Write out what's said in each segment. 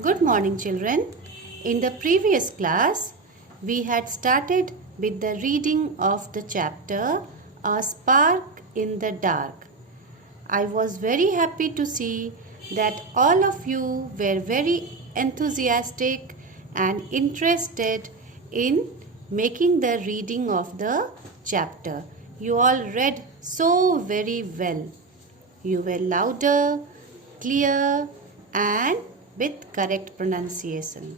Good morning, children. In the previous class, we had started with the reading of the chapter A Spark in the Dark. I was very happy to see that all of you were very enthusiastic and interested in making the reading of the chapter. You all read so very well. You were louder, clear, and with correct pronunciation.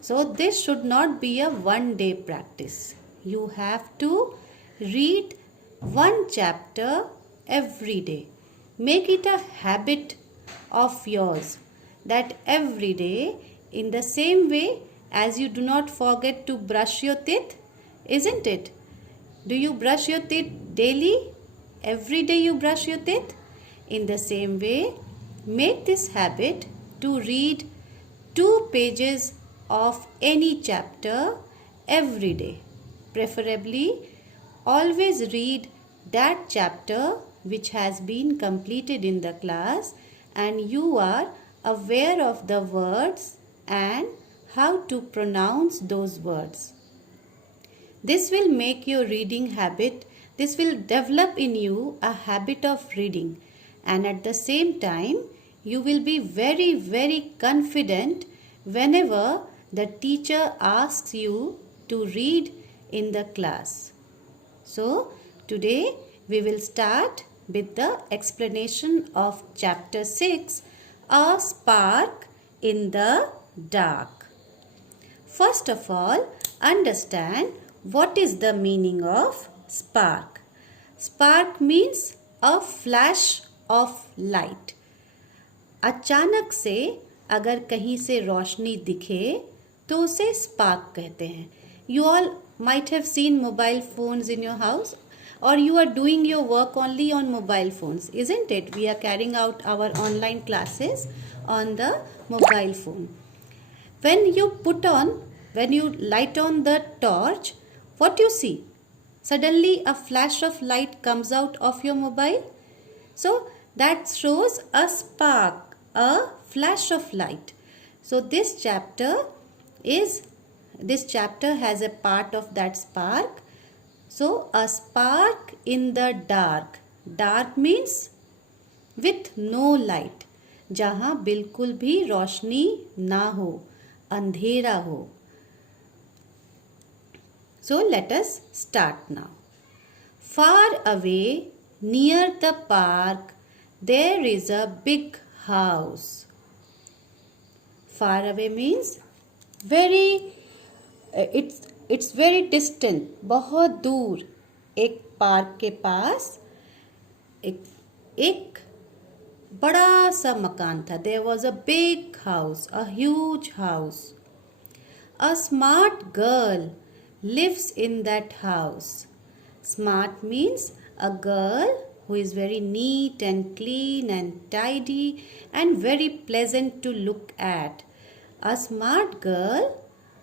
So, this should not be a one day practice. You have to read one chapter every day. Make it a habit of yours that every day, in the same way as you do not forget to brush your teeth, isn't it? Do you brush your teeth daily? Every day you brush your teeth? In the same way, make this habit to read 2 pages of any chapter every day. Preferably, always read that chapter which has been completed in the class and you are aware of the words and how to pronounce those words. This will make your reading habit, this will develop in you a habit of reading, and at the same time you will be very confident whenever the teacher asks you to read in the class. So today we will start with the explanation of chapter 6, A Spark in the Dark. First of all, understand what is the meaning of spark. Spark means a flash of light. अचानक से अगर कहीं से रोशनी दिखे तो उसे spark कहते हैं. You all might have seen mobile phones in your house, or you are doing your work only on mobile phones, isn't it? We are carrying out our online classes on the mobile phone. When you light on the torch, what you see? Suddenly a flash of light comes out of your mobile. So that shows a spark, a flash of light. So this chapter has a part of that spark. So a spark in the dark. Dark means with no light. जहाँ बिल्कुल भी रोशनी ना हो, अंधेरा हो. So let us start now. Far away near the park there is a big house. Far away means it's very distant, बहुत दूर. एक पार्क के पास एक बड़ा सा मकान था. There was a big house, a huge house. A smart girl lives in that house. Smart means a girl who is very neat and clean and tidy and very pleasant to look at. A smart girl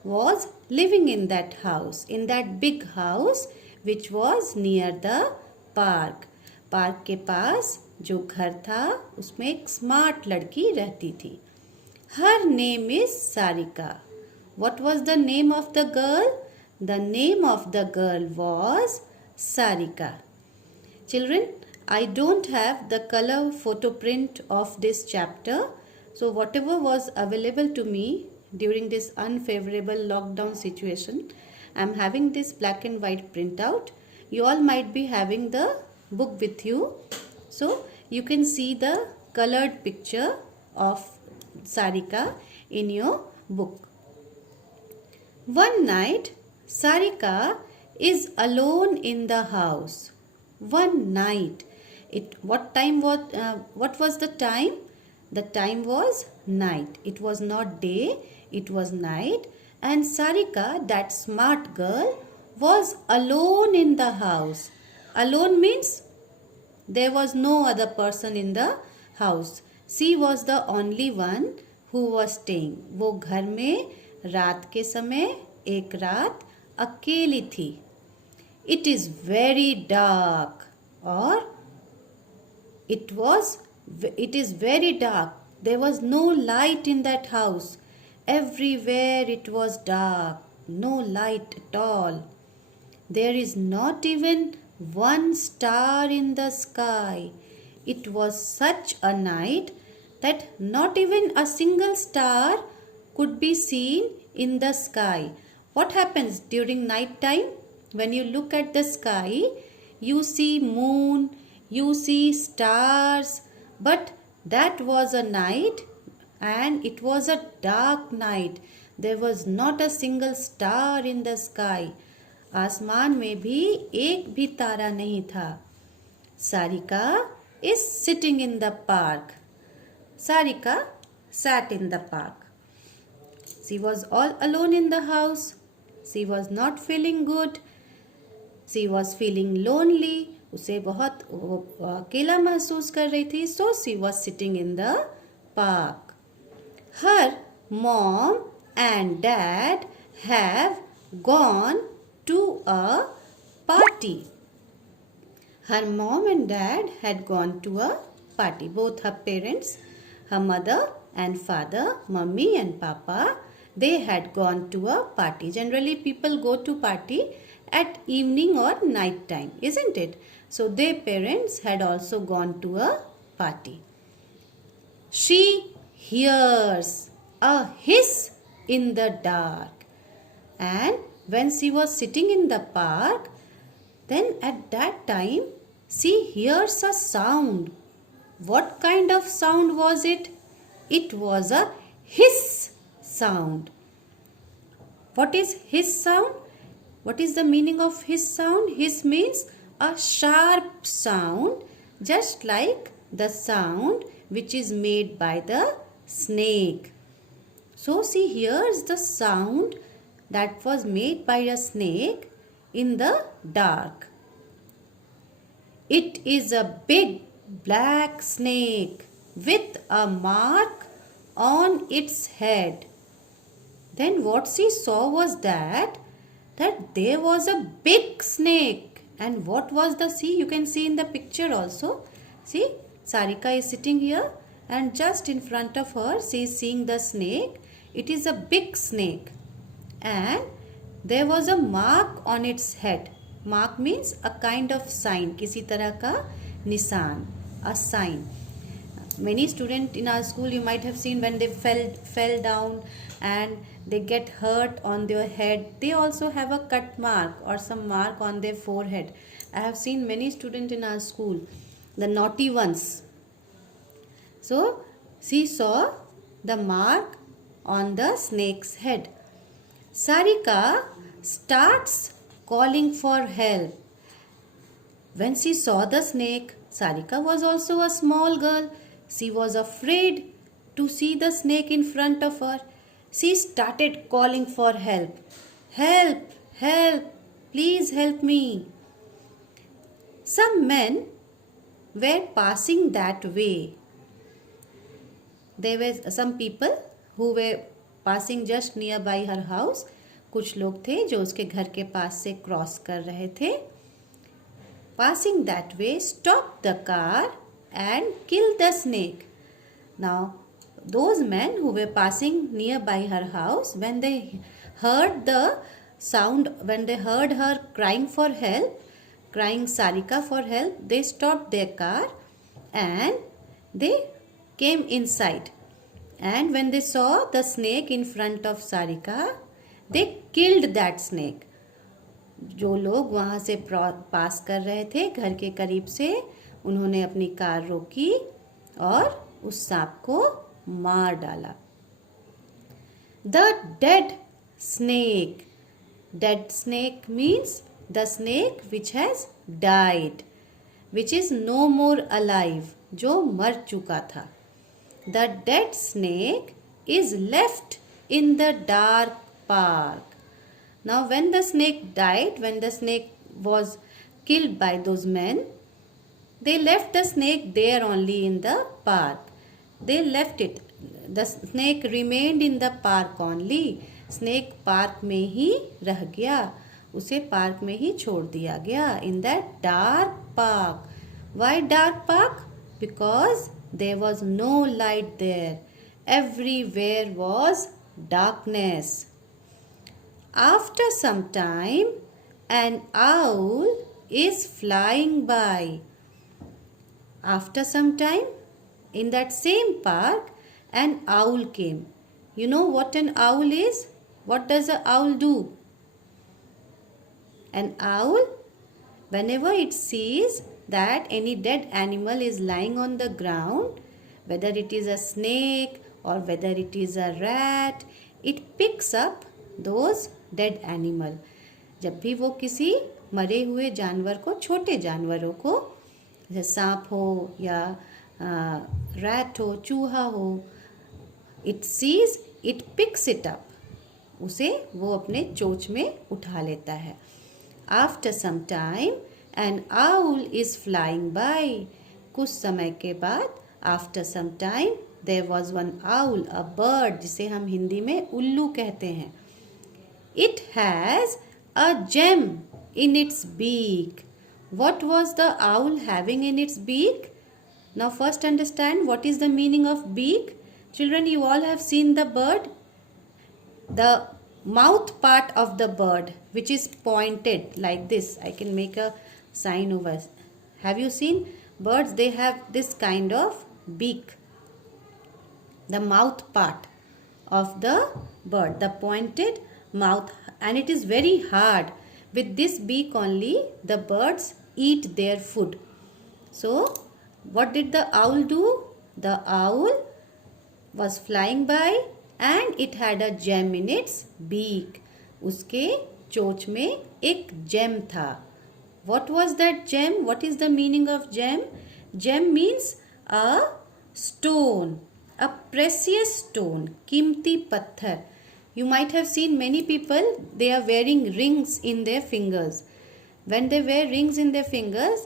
was living in that house, in that big house which was near the park. Park के पास जो घर था उसमें एक smart लड़की रहती थी. Her name is Sarika. What was the name of the girl? The name of the girl was Sarika. Children, I don't have the color photo print of this chapter. So whatever was available to me during this unfavorable lockdown situation, I am having this black and white printout. You all might be having the book with you. So you can see the colored picture of Sarika in your book. One night, Sarika is alone in the house. One night. What was the time? The time was night. It was not day, it was night. And Sarika, that smart girl, was alone in the house. Alone means there was no other person in the house. She was the only one who was staying. वो घर में रात के समय एक रात अकेली थी. It is very dark, or it is very dark. There was no light in that house. Everywhere it was dark, no light at all. There is not even one star in the sky. It was such a night that not even a single star could be seen in the sky. What happens during night time? When you look at the sky, you see moon, you see stars, but that was a night and it was a dark night. There was not a single star in the sky. आसमान में भी एक भी तारा नहीं था. Sarika is sitting in the park. Sarika sat in the park. She was all alone in the house. She was not feeling good. She was feeling lonely. उसे बहुत अकेला महसूस कर रही थी. So she was sitting in the park. Her mom and dad have gone to a party. Her mom and dad had gone to a party. Both her parents, her mother and father, mummy and papa, they had gone to a party. Generally people go to party at evening or night time, isn't it? So their parents had also gone to a party. She hears a hiss in the dark, and when she was sitting in the park, then at that time she hears a sound. What kind of sound was it? It was a hiss sound. What is hiss sound? What is the meaning of hiss sound? Hiss means a sharp sound, just like the sound which is made by the snake. So she hears the sound that was made by a snake in the dark. It is a big black snake with a mark on its head. Then what she saw was that there was a big snake. And what was the see? You can see in the picture also. See, Sarika is sitting here and just in front of her she is seeing the snake. It is a big snake. And there was a mark on its head. Mark means a kind of sign, किसी तरह का निशान, a sign. Many students in our school, you might have seen when they fell down and they get hurt on their head, they also have a cut mark or some mark on their forehead. I have seen many students in our school, the naughty ones. So she saw the mark on the snake's head. Sarika starts calling for help. When she saw the snake, Sarika was also a small girl. She was afraid to see the snake in front of her. She started calling for help. Help, help, please help me. Some men were passing that way. There were some people who were passing just nearby her house. कुछ लोग थे जो उसके घर के पास से cross कर रहे थे. Passing that way, stopped the car and killed the snake. Now, those men who were passing nearby her house, when they heard the sound, when they heard her crying for help, crying Sarika for help, they stopped their car and they came inside. And when they saw the snake in front of Sarika, they killed that snake. जो लोग वहाँ से पास कर रहे थे घर के करीब से, उन्होंने अपनी कार रोकी और उस सांप को मार डाला. The dead snake. Dead snake means the snake which has died, which is no more alive, जो मर चुका था. The dead snake is left in the dark park. Now when the snake died, when the snake was killed by those men, they left the snake there only in the park. They left it. The snake remained in the park only. Snake park में ही रह गया. उसे park में ही छोड़ दिया गया. In that dark park. Why dark park? Because there was no light there. Everywhere was darkness. After some time, an owl is flying by. After some time, in that same park, an owl came. You know what an owl is? What does an owl do? An owl, whenever it sees that any dead animal is lying on the ground, whether it is a snake or whether it is a rat, it picks up those dead animal. जब भी वो किसी मरे हुए जानवर को, छोटे जानवरों को, जैसे सांप हो या रैट हो, चूहा हो, it sees, it picks it up. उसे वो अपने चोंच में उठा लेता है. After some time, an owl is flying by. कुछ समय के बाद, after some time, there was one owl, a bird, जिसे हम हिंदी में उल्लू कहते हैं. It has a gem in its beak. What was the owl having in its beak? Now first understand what is the meaning of beak. Children, you all have seen the bird. The mouth part of the bird, which is pointed like this. I can make a sign over. Have you seen birds? They have this kind of beak. The mouth part of the bird, the pointed mouth, and it is very hard. With this beak only, the birds eat their food. So, what did the owl do? The owl was flying by and it had a gem in its beak. उसके चोंच में एक gem था. What was that gem? What is the meaning of gem? Gem means a stone, a precious stone, कीमती पत्थर. You might have seen many people, they are wearing rings in their fingers. When they wear rings in their fingers,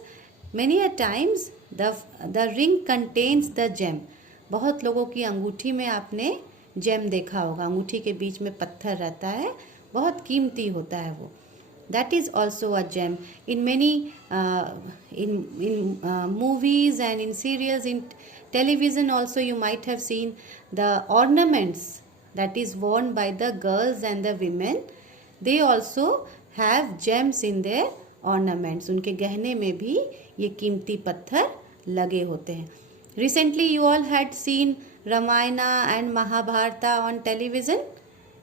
many a times the ring contains the gem. बहुत लोगों की अंगूठी में आपने GeM देखा होगा. अंगूठी के बीच में पत्थर रहता है, बहुत कीमती होता है वो. That is also a gem. In many movies and in serials, in television also you might have seen the ornaments that is worn by the girls and the women. They also have gems in their ornaments. उनके गहने में भी ये कीमती पत्थर लगे होते हैं. Recently you all had seen Ramayana and Mahabharata on television,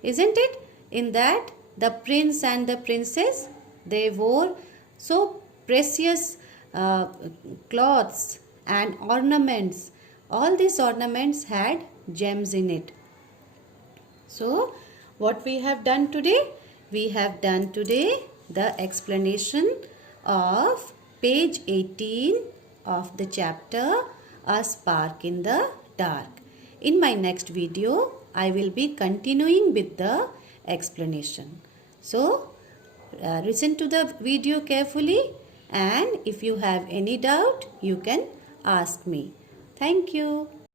isn't it? In that, the prince and the princess, they wore so precious cloths and ornaments. All these ornaments had gems in it. So, what we have done today? We have done today the explanation of page 18 of the chapter A Spark in the Dark. In my next video, I will be continuing with the explanation. So, listen to the video carefully, and if you have any doubt, you can ask me. Thank you.